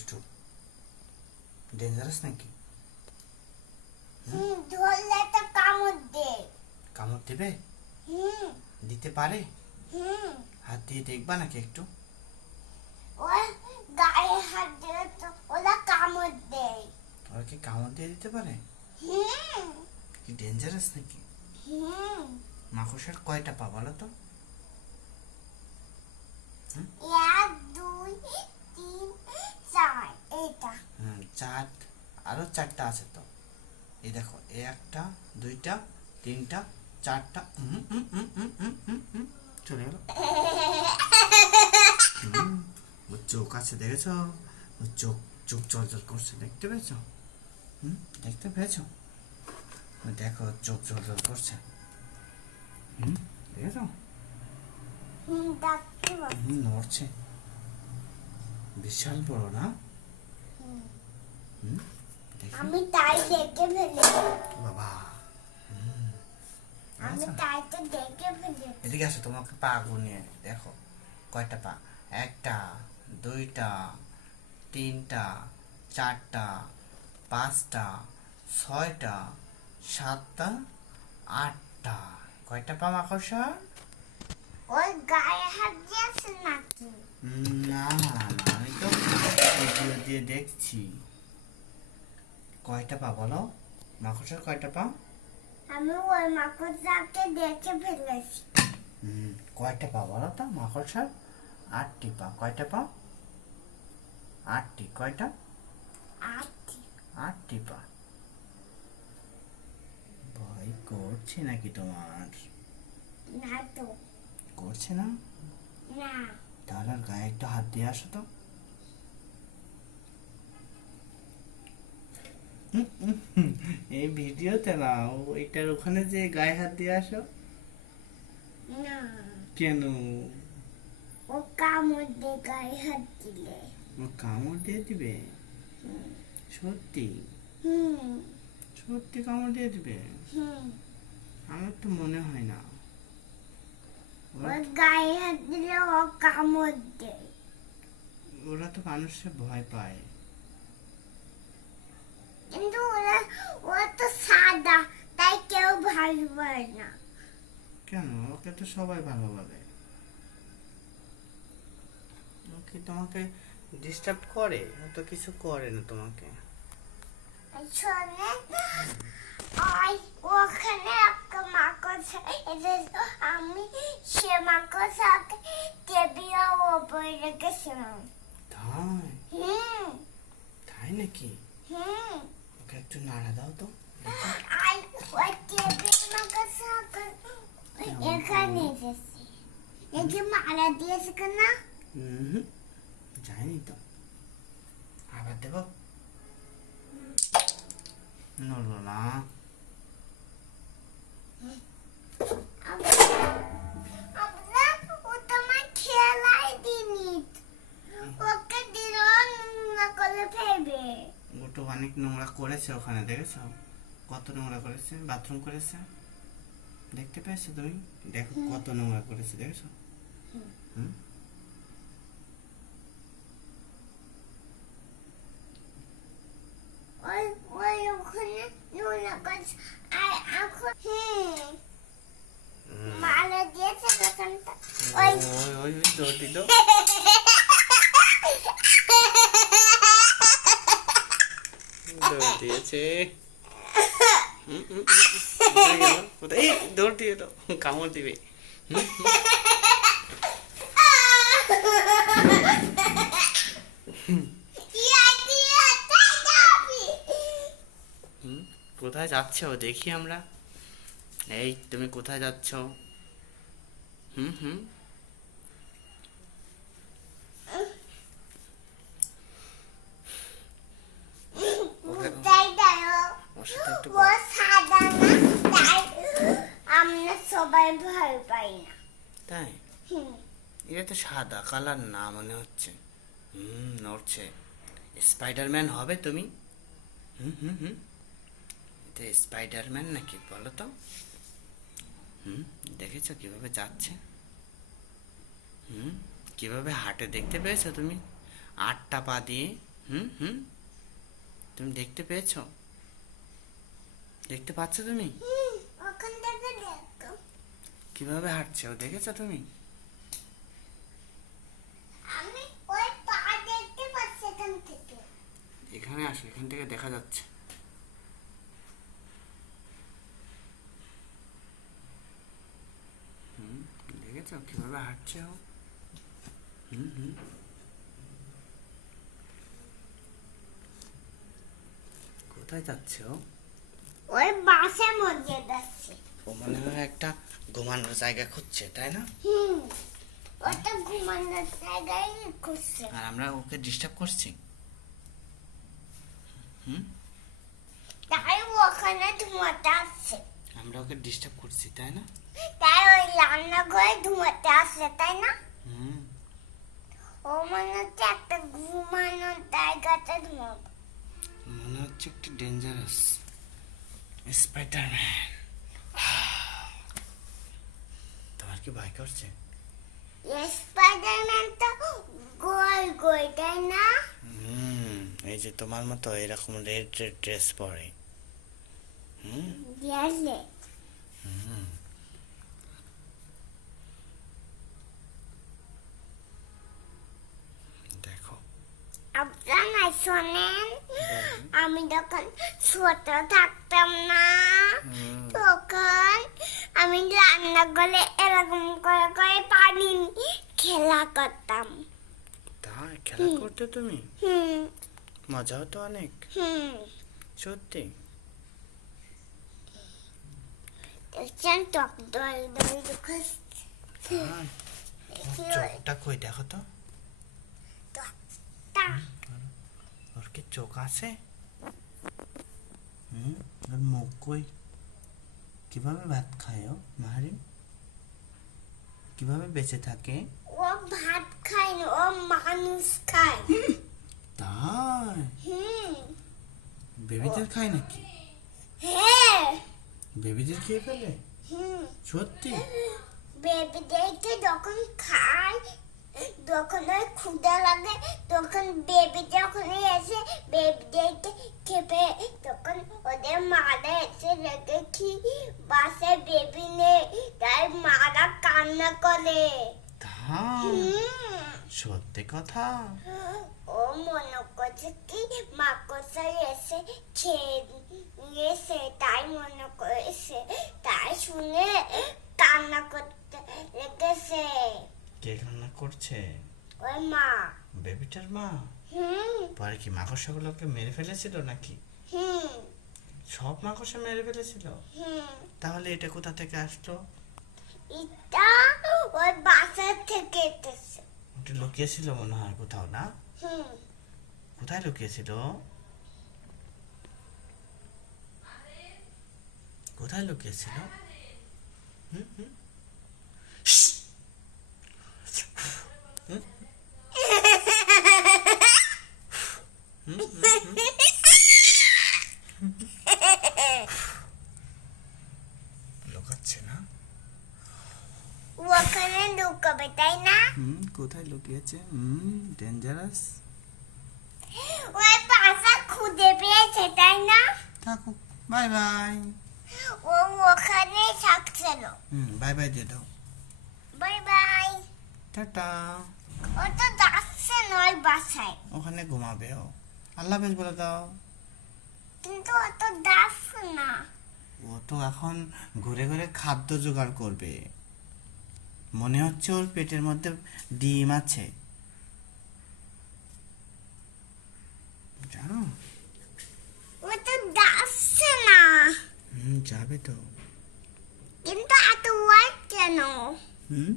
দুষ্টু ডেঞ্জারাস নাকি ধরলে তো কামড় দে কামড় দেবে দিতে পারে হাত দিয়ে দেখবা নাকি একটু গায়ে হাত দিলে তো ওরা কামড় দেয় ওরা কি কামড় দিয়ে দিতে পারে হুম কি ডেঞ্জারাস নাকি হুম মাকড়সার কয়টা পা বলো তো দুই তিন চার এটা হুম চার আরও চারটা আছে তো। এই দেখো একটা দুইটা তিনটা চারটা চলে গেল। চোখ আছে দেখেছ? চোখ চোখ জল করছে দেখতে পেয়েছ? হুম দেখতে পেয়েছ? দেখো চোখ জল করছে। হুম দেখেছ? হুম হুম নড়ছে। বিশাল বড় না? হুম। আমি তাই দেখে ফেলি। বাবা। আমি আচ্ছা। তাই তো দেখে ফেলি। এদিকে আসো তোমাকে পা গুনিয়ে দেখো কয়টা পা? একটা দুইটা তিনটা চারটা পাঁচটা ছয়টা সাতটা আটটা। কয়টা পা মাকড়সা ওর গায়ে হাত দিয়েছে নাকি? না না আমি তো দিয়ে দেখছি। কয়টা পা বলো? মাকড়সার কয়টা পা? আমি ওই মাকড়সাকে দেখে ফেলেছি। হুম, কয়টা পা বলো তো? মাকড়সার? আটটি পা। কয়টা পা? আটটি। কয়টা? আচ্ছা আটটি পা। ভয় করছে নাকি তোমার? না তো। করছে না? না। তাহলে গায়ে একটু হাত দিয়ে আসো তো হুম, হুম, হুম, এই ভিডিওতে না ওইটার ওখানে যে গায়ে হাত দিয়ে আসো? না। কেন? ও কামড় দিয়ে গায়ে হাত দিলে। ও কামড় দিয়ে দিবে? সত্যি? সত্যি কামড় দিয়ে দিবে? আমার তো মনে হয় না। ওরা গায়ে হাত দিলে ও কামড় দেয়। ওরা তো মানুষের ভয় পায়। কিন্তু ওরা ওরা তো সাদা তাই কেউ ভালো না। কেন? ওকে তো সবাই ভালো বলে। ওকে তোমাকে ডিস্টার্ব করে? ও তো কিছু করে না তোমাকে। শোনে ওই ওখানে একটা এটা আমি সে মাকড়সাকে টেবিলের ওপরে রেখেছিলাম। তাই? তাই নাকি? হুম। ওকে একটু নাড়া দাও তো। এখানে এসেছে। দেখি মারা দিয়েছে কেন? হুম যায়নি তো। আবার দেবো। নড়লো না। করেছে ওখানে দেখেছ? কত নোংরা করেছে বাথরুম করেছে। দেখতে পেয়েছ তুমি? দেখো কত নোংরা করেছে দেখেছ? হুম। ওই ওই ওখানে নোংরা করছে আর এখন হুম মারা দিয়েছে দোকানটা ওই ওই ওই ওই দৌড় দিল দৌড় দিয়েছে দৌড় দিয়ে দাও কামড় দিবে কোথায় যাচ্ছ? দেখি আমরা। এই, তুমি কোথায় যাচ্ছ? হুম হুম তাই দাও ওর সাথে একটু ও সাদা না তাই আমরা সবাই ভয় পাই না তাই? এটা তো সাদা কালার না মনে হচ্ছে। হুম নড়ছে। স্পাইডারম্যান হবে তুমি? হুম হুম হুম। এটা স্পাইডারম্যান নাকি বলো তো? হুম দেখেছ কীভাবে যাচ্ছে? হুম কীভাবে হাটে দেখতে পেয়েছ তুমি? আটটা পা দিয়ে। হুম হুম। তুমি দেখতে পেয়েছ? দেখতে পাচ্ছ তুমি হুম, ওখান থেকে দেখো কীভাবে হাঁটছে? ও দেখেছ তুমি? এখান আসো এখান থেকে দেখা যাচ্ছে। হুম দেখেছ? কীভাবে হাঁটছে ও? হুম হুম। কোথায় যাচ্ছে ও? ওই বাসের মধ্যে যাচ্ছে। ও মনে হয় একটা ঘুমানোর জায়গা খুঁজছে তাই না? ওটা ঘুমানোর জায়গায় খুঁজছে। আর আমরা ওকে ডিস্টার্ব করছি। হুম? তাই ওখানে আসছে। আমরা ওকে ডিস্টার্ব করছি তাই না? তাই ওই রান্নাঘরে আসছে তাই না? হুম। ও মনে হচ্ছে একটা ঘুমানোর জায়গাতে ঘুমাবো। মনে হচ্ছে একটু ডেঞ্জারাস স্পাইডারম্যান তোমার কি ভয় করছে? স্পাইডারম্যান তো গোল গোল তাই না? হুম এই যে তোমার মতো এরকম রেড রেড ড্রেস পরে। হুম? হুম। দেখো। আপনারা শোনেন আমি যখন ছোট থাকতাম না তখন আমি রান্নাঘরে এরকম করে করে পানি খেলা করতাম। তাই? খেলা করতে তুমি? হুম। মজা হতো অনেক। হুম। সত্যি? দেখছেন টক দই দই দেখুন চোখটা কই দেখো তো। ওর কি চোখ আছে? হুম? ওর মুখ কই? কীভাবে ভাত খায় মাহারিম? কীভাবে বেঁচে থাকে? ও ভাত খায় না ও মানুষ খায় তাই? বেবিদের খায় নাকি? হ্যাঁ। বেবিদের খেয়ে ফেলে? হুম। সত্যি? বেবিদেরকে যখন খায় যখন ওই ক্ষুদা লাগে তখন বেবি এসে বেবিদেরকে খেপে তখন ওদের মারা এসে রেখে কি? বাসে বেবি নেই তাই মারা কান্না করে। সত্যি কথা? ও মনে করছে কি মাকড়সাই এসে খেয়ে নিয়েছে তাই মনে করেছে তাই শুনে কান্না করতে লেগেছে কে কান্না করছে? ওই মা। বেবিটার মা? হুম। পরে কি মাকড়সাগুলোকে মেরে ফেলেছিল নাকি? হুম। সব মাকড়সা মেরে ফেলেছিল? হুম। তাহলে এটা কোথা থেকে আসলো? এটা ওই বাসার থেকে এসেছে। ওটা লুকিয়েছিল মনে হয় কোথাও না? হুম। কোথায় লুকিয়েছিল? কোথায় লুকিয়েছিল? হুম, হুম? শ্শ্! হুম? হুম, হুম, হুম। লুকাচ্ছে না? ওখানে ঢুকাবে তাই না? হুম কোথায় লুকিয়েছে? হুম ডেঞ্জারাস ওই বাসা খুঁজে পেয়েছে তাই না? থাকুক বাই বাই ও ওখানে থাকছিল। হুম বাই বাই দিয়ে দাও। Bye bye tata. ও তো যাচ্ছে নয় বাসায়। ওখানে ঘুমাবে ও। আল্লাহ হাফেজ বলে দাও। কিন্তু ও তো যাচ্ছে না। ও তো এখন ঘুরে ঘুরে খাদ্য জোগাড় করবে। মনে হচ্ছে ওর পেটের মধ্যে ডিম আছে। জানো? ও তো যাচ্ছে না। হুম যাবে তো। কিন্তু এত ওয়াইট কেন? হুম?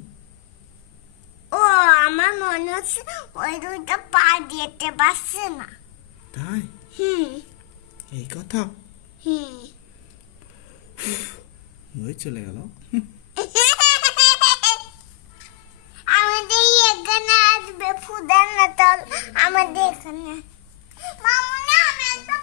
ও আমার মনে হচ্ছে ওই দুটো পা দিতে পারছে না। তাই? হুম। এই কথা? হুম। ওই চলে গেল। আমাদের এখানে আসবে নাতাল আমাদের এখানে। মামুনা আমি একটা